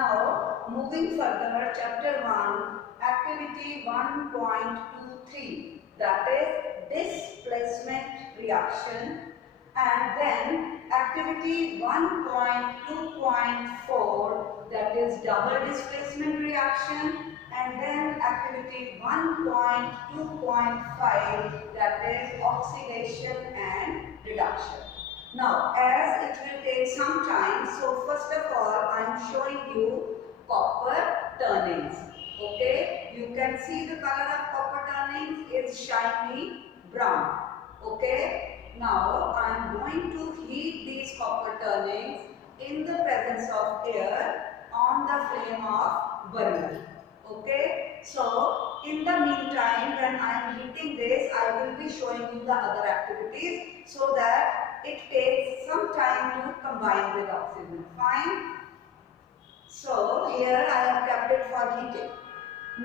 Now, moving further, chapter 1, activity 1.23, that is displacement reaction, and then activity 1.2.4, that is double displacement reaction, and then activity 1.2.5, that is oxidation and reduction. Now, as it will take some time, so first of all, I am showing you copper turnings. Okay, you can see the color of copper turnings is shiny brown. Okay, now I am going to heat these copper turnings in the presence of air on the flame of burner. Okay, so in the meantime, when I am heating this, I will be showing you the other activities so that it takes some time to combine with oxygen. Fine. So here I have kept it for heating.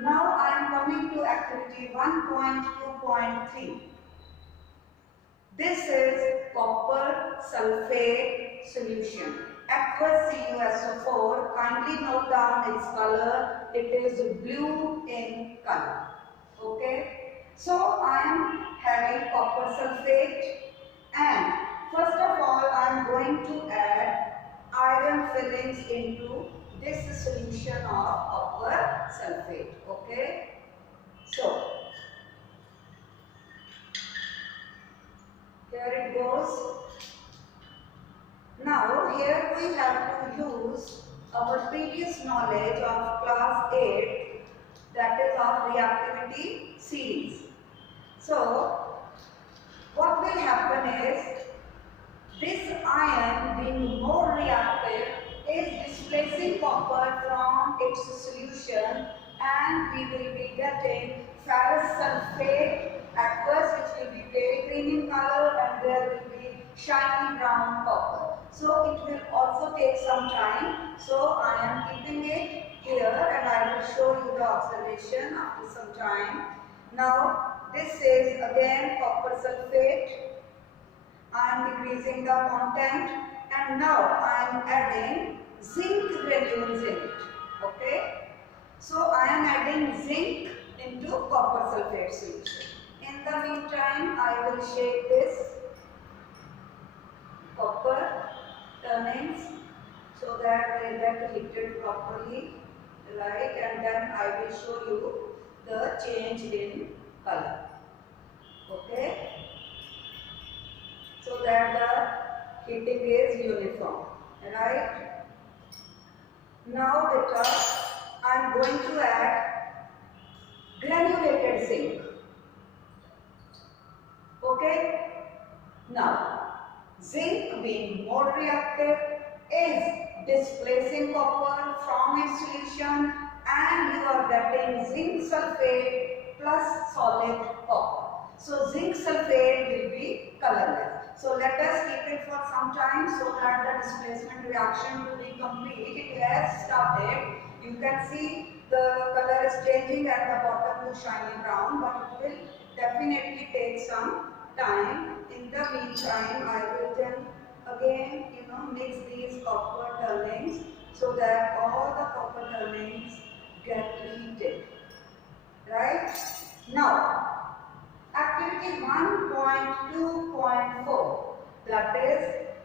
Now I am coming to activity 1.2.3. This is copper sulfate solution. Aqueous CuSO4. Kindly note down its color. It is blue in color. Okay. So I am having copper sulfate, and first of all I am going to add iron fillings into this solution of copper sulfate. Okay. So here it goes. Now here we have to use our previous knowledge of class 8, that is of reactivity series. So what will happen is, this iron being more reactive is displacing copper from its solution, and we will be getting ferrous sulfate aqueous, which will be pale green in color, and there will be shiny brown copper. So it will also take some time. So I am keeping it here and I will show you the observation after some time. Now this is again copper sulfate. I am decreasing the content, and now I am adding zinc granules in it. Okay. So I am adding zinc into copper sulfate solution. In the meantime, I will shake this copper turnings so that they get heated properly, right? And then I will show you the change in color. Okay, so that the heating is uniform, right? Now beta, I am going to add granulated zinc. Okay, now zinc being more reactive is displacing copper from its solution, and you are getting zinc sulfate plus solid copper. So zinc sulfate will be colorless. So let us keep it for some time so that the displacement reaction will be complete. It has started. You can see the color is changing at the bottom to shiny brown, but it will definitely take some time. In the meantime, I will then again mix these copper turnings so that all the copper turnings get heated. Right? Now, activity 1.2.4, that is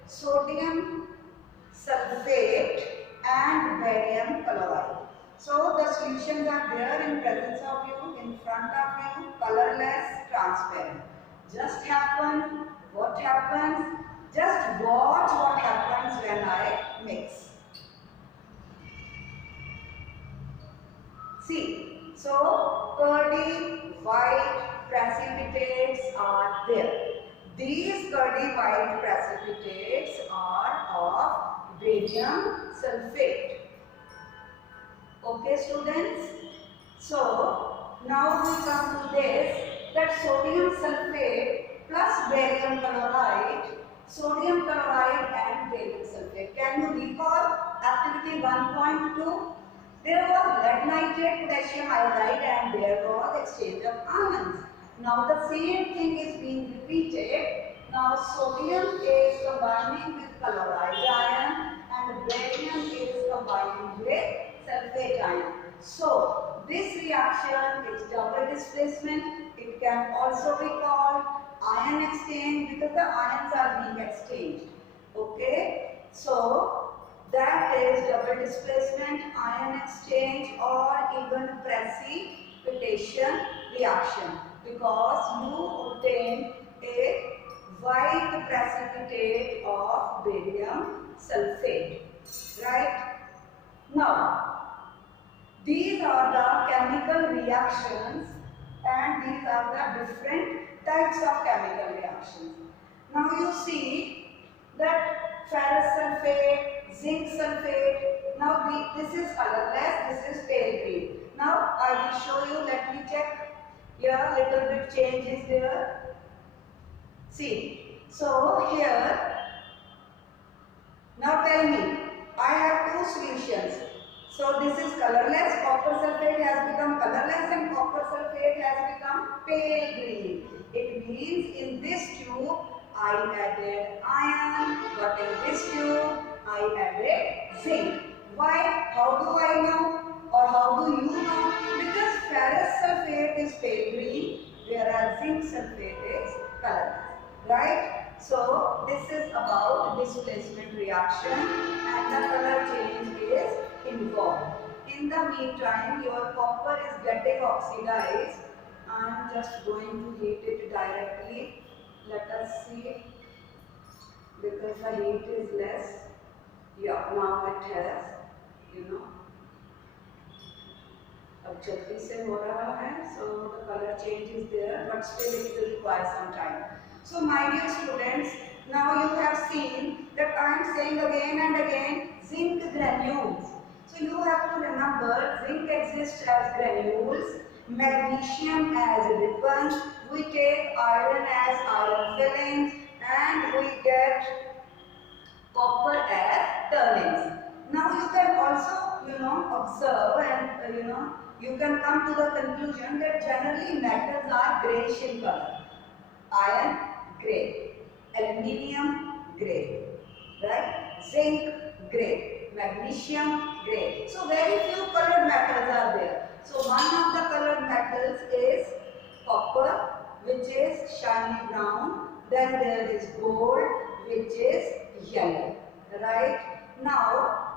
sodium sulfate and barium chloride. So the solutions are there in presence of you, in front of you, colorless, transparent. Just what happens, just watch what happens when I mix. See, so curdy white precipitates are there. These curdy white precipitates are of barium sulfate. Okay, students? So now we come to this, that sodium sulfate plus barium chloride, sodium chloride and barium sulfate. Can you recall activity 1.2? There was lead nitrate, potassium iodide, and there was exchange of ions. Now the same thing is being repeated. Now sodium is combining with chloride ion and barium is also bind with sulfate ion. So this reaction is double displacement. It can also be called ion exchange because the ions are being exchanged. Okay, so that is double displacement, ion exchange, or even precipitation reaction, because you obtain a white precipitate of barium sulfate. Right? Now, these are the chemical reactions, and these are the different types of chemical reactions. Now you see that ferrous sulfate, zinc sulfate, now this is colorless, this is pale green. Now I will show you, let me check. Here little bit change is there. See, so here, now tell me, I have two solutions. So this is colorless, copper sulfate has become colorless and copper sulfate has become pale green. It means in this tube I added iron, but in this tube I added zinc. Why? How do I know? Or how do you know? Because ferrous sulfate is pale green, whereas zinc sulfate is colorless. Right? So this is about displacement reaction, and the color change is involved. In the meantime, your copper is getting oxidized. I am just going to heat it directly. Let us see, because the heat is less. Yeah, now it has, अब जल्दी से हो रहा है, so the color change is there, but still it will require some time. So my dear students, now you have seen that I am saying again and again zinc granules. So you have to remember zinc exists as granules, magnesium as ribbons, we take iron as iron fillings, and we get copper as turnings. Now you can also observe, and you can come to the conclusion that generally metals are greyish in color. Iron, grey. Aluminium, grey. Right? Zinc, grey. Magnesium, grey. So very few colored metals are there. So one of the colored metals is copper, which is shiny brown. Then there is gold, which is yellow. Right? Now,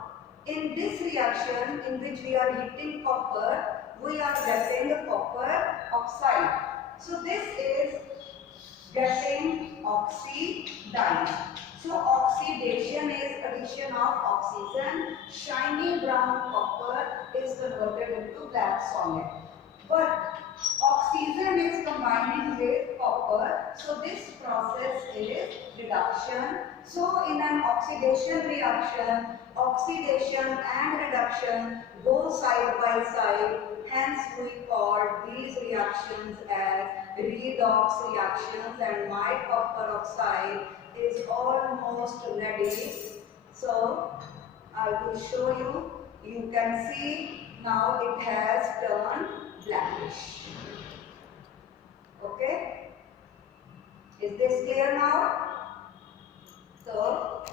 in this reaction in which we are heating copper, we are getting the copper oxide. So this is getting oxidized. So oxidation is addition of oxygen. Shiny brown copper is converted into black solid. But oxygen is combining with copper, so this process is reduction. So in an oxidation reaction, oxidation and reduction go side by side. Hence we call these reactions as redox reactions, and my copper oxide is almost ready. So I will show you. You can see now it has turned blackish. Okay? Is this clear now? So,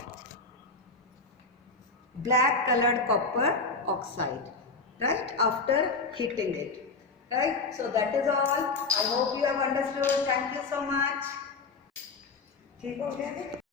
black colored copper oxide, right? After heating it, right? So that is all. I hope you have understood. Thank you so much.